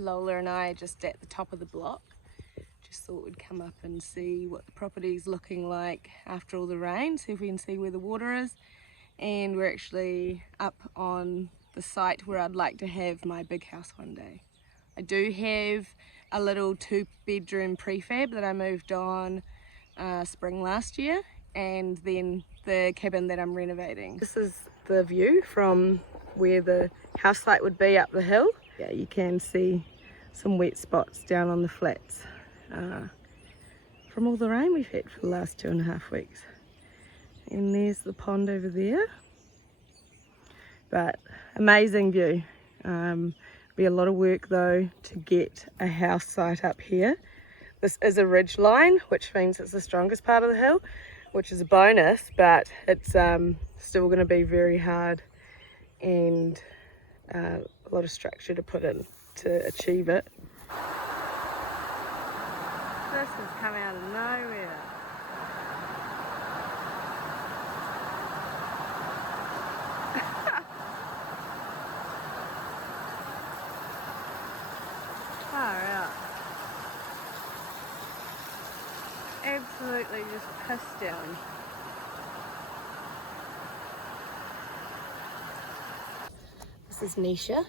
Lola and I are just at the top of the block. Just thought we'd come up and see what the property's looking like after all the rain, see if we can see where the water is. And we're actually up on the site where I'd like to have my big house one day. I do have a little 2-bedroom prefab that I moved on spring last year, and then the cabin that I'm renovating. This is the view from where the house site would be up the hill. Yeah, you can see some wet spots down on the flats from all the rain we've had for the last 2.5 weeks. And there's the pond over there. But amazing view. Be a lot of work though to get a house site up here. This is a ridge line, which means it's the strongest part of the hill, which is a bonus, but it's still going to be very hard and a lot of structure to put in to achieve it. This has come out of nowhere. Far out. Absolutely just pissed down. This is Nisha.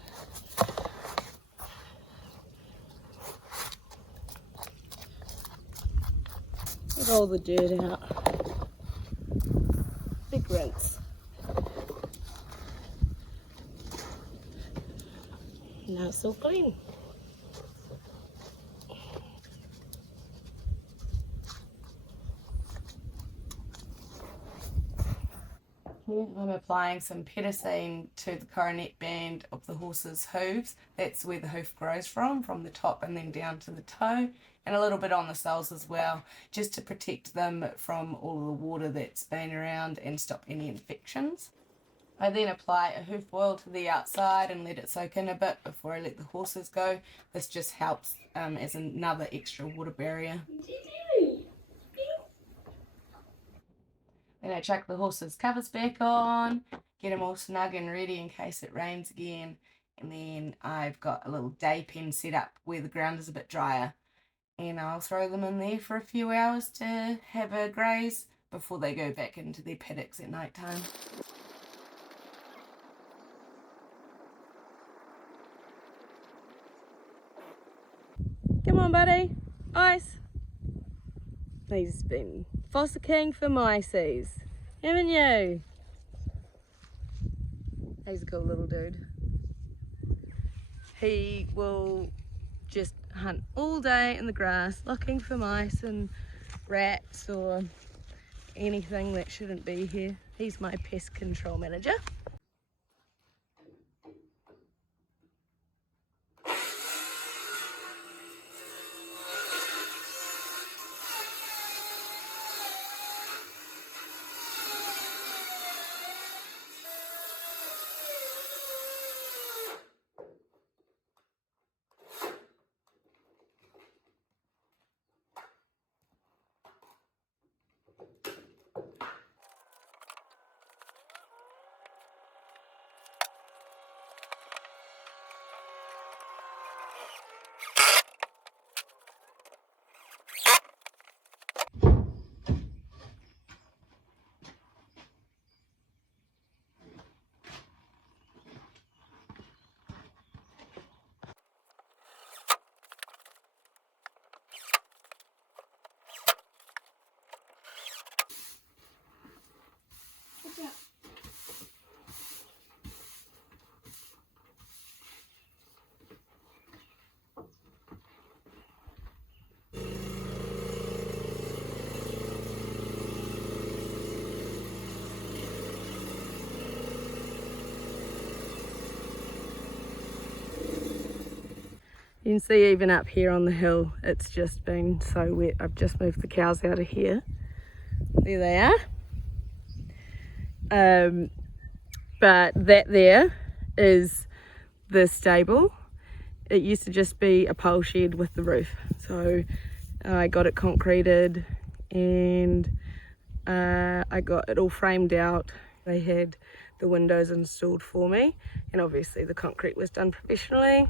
Get all the dirt out. Big rinse. Now it's all clean. Here I'm applying some pedicine to the coronet band of the horse's hooves. That's where the hoof grows from the top and then down to the toe, and a little bit on the soles as well, just to protect them from all of the water that's been around and stop any infections. I then apply a hoof oil to the outside and let it soak in a bit before I let the horses go. This just helps as another extra water barrier. Then I chuck the horses' covers back on, get them all snug and ready in case it rains again. And then I've got a little day pen set up where the ground is a bit drier. And I'll throw them in there for a few hours to have a graze before they go back into their paddocks at night time. Come on, buddy. Ice. He's been foster king for mices, haven't you? He's a cool little dude. He will just hunt all day in the grass looking for mice and rats or anything that shouldn't be here. He's my pest control manager. You can see even up here on the hill, it's just been so wet. I've just moved the cows out of here. There they are. But that there is the stable. It used to just be a pole shed with the roof. So I got it concreted and I got it all framed out. They had the windows installed for me, and obviously the concrete was done professionally.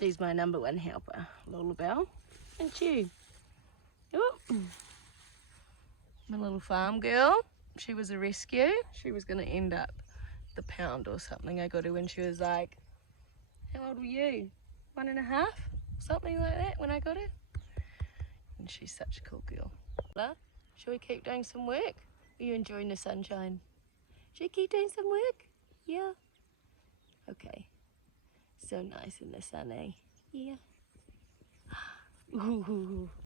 She's my #1 helper, Lullabelle. And you. Oh. My little farm girl. She was a rescue. She was going to end up the pound or something. I got her when she was like, how old were you? 1.5? Something like that when I got her. And she's such a cool girl. Shall we keep doing some work? Are you enjoying the sunshine? Should we keep doing some work? Yeah. Okay. So nice in the sun, eh? Yeah. Ooh.